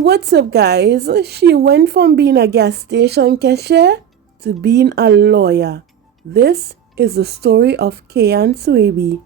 So what's up, guys? She went from being a gas station cashier to being a lawyer. This is the story of Kay Ann Swaby.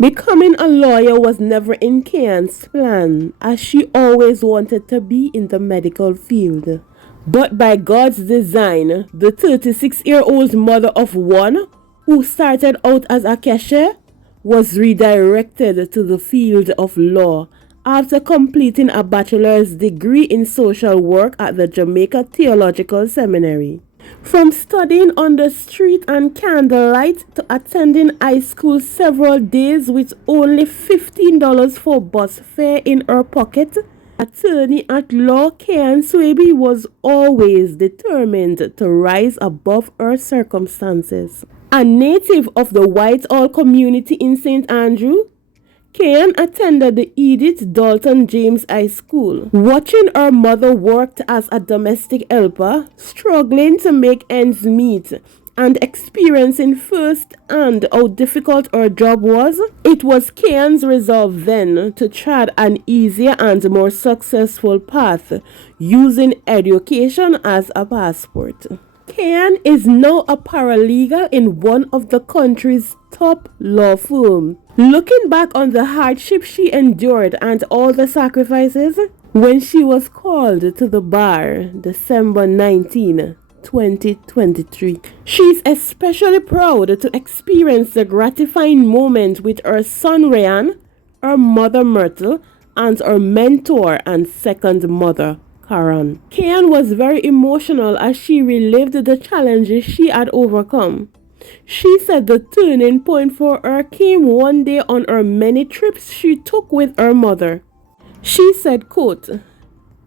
Becoming a lawyer was never in Kay Ann's plan, as she always wanted to be in the medical field. But by God's design, the 36-year-old mother of one, who started out as a cashier, was redirected to the field of law after completing a bachelor's degree in social work at the Jamaica Theological Seminary. From studying on the street and candlelight to attending high school several days with only $15 for bus fare in her pocket, attorney at law Kay Ann Swaby was always determined to rise above her circumstances. A native of the Whitehall community in St. Andrew, Kay Ann attended the Edith Dalton James High School. Watching her mother work as a domestic helper, struggling to make ends meet, and experiencing firsthand how difficult her job was, it was Kay Ann's resolve then to tread an easier and more successful path, using education as a passport. Kay Ann is now a paralegal in one of the country's top law firms. Looking back on the hardship she endured and all the sacrifices, when she was called to the bar December 19, 2023, she's especially proud to experience the gratifying moment with her son Ryan, her mother Myrtle, and her mentor and second mother, Karen. Kay Ann was very emotional as she relived the challenges she had overcome. She said the turning point for her came one day on her many trips she took with her mother. She said, quote,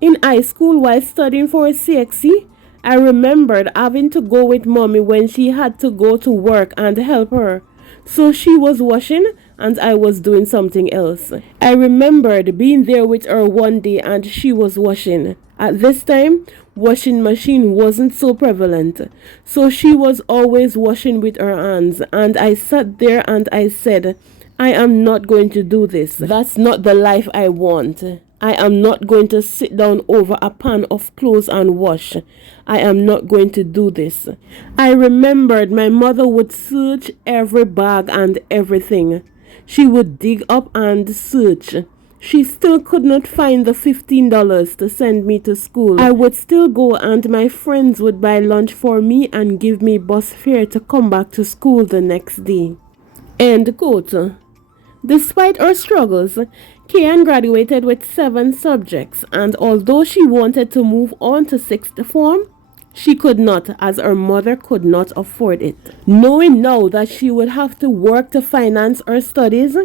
"In high school while studying for a CXC, I remembered having to go with mommy when she had to go to work and help her. So she was washing and I was doing something else. I remembered being there with her one day and she was washing. At this time, washing machine wasn't so prevalent, so she was always washing with her hands, and I sat there and I said, I am not going to do this. That's not the life I want. I am not going to sit down over a pan of clothes and wash. I am not going to do this. I remembered my mother would search every bag and everything. She would dig up and search. She still could not find the $15 to send me to school. I would still go and my friends would buy lunch for me and give me bus fare to come back to school the next day." End quote. Despite her struggles, Kay Ann graduated with 7 subjects, and although she wanted to move on to 6th form, she could not, as her mother could not afford it. Knowing now that she would have to work to finance her studies,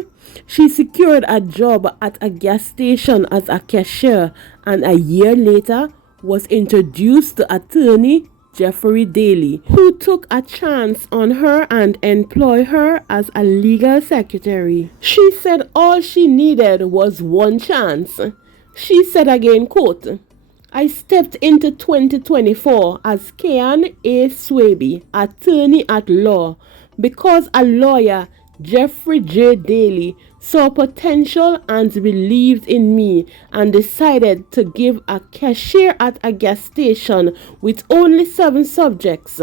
she secured a job at a gas station as a cashier, and a year later was introduced to attorney Jeffrey Daly, who took a chance on her and employed her as a legal secretary. She said all she needed was one chance. She said again, quote, "I stepped into 2024 as Kay Ann A. Swaby, attorney at law, because a lawyer, Jeffrey J. Daly, saw potential and believed in me and decided to give a cashier at a gas station with only 7 subjects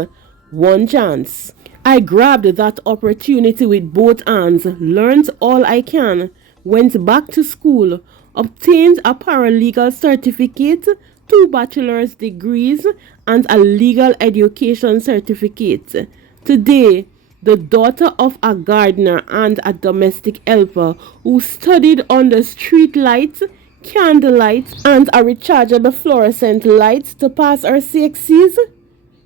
one chance. I grabbed that opportunity with both hands, learned all I can, went back to school, obtained a paralegal certificate, 2 bachelor's degrees, and a legal education certificate. Today, the daughter of a gardener and a domestic helper who studied under street lights, candlelight, and a rechargeable fluorescent light to pass her CXCs,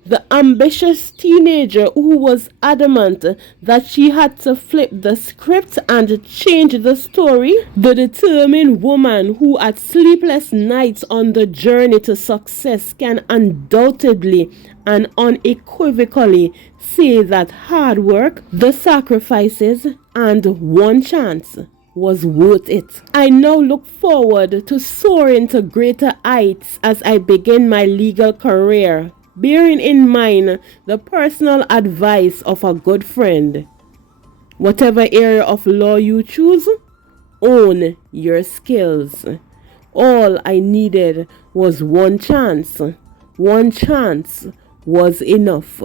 the ambitious teenager who was adamant that she had to flip the script and change the story, the determined woman who had sleepless nights on the journey to success can undoubtedly and unequivocally say that hard work, the sacrifices, and one chance was worth it. I now look forward to soaring to greater heights as I begin my legal career, bearing in mind the personal advice of a good friend. Whatever area of law you choose, own your skills. All I needed was one chance. One chance was enough.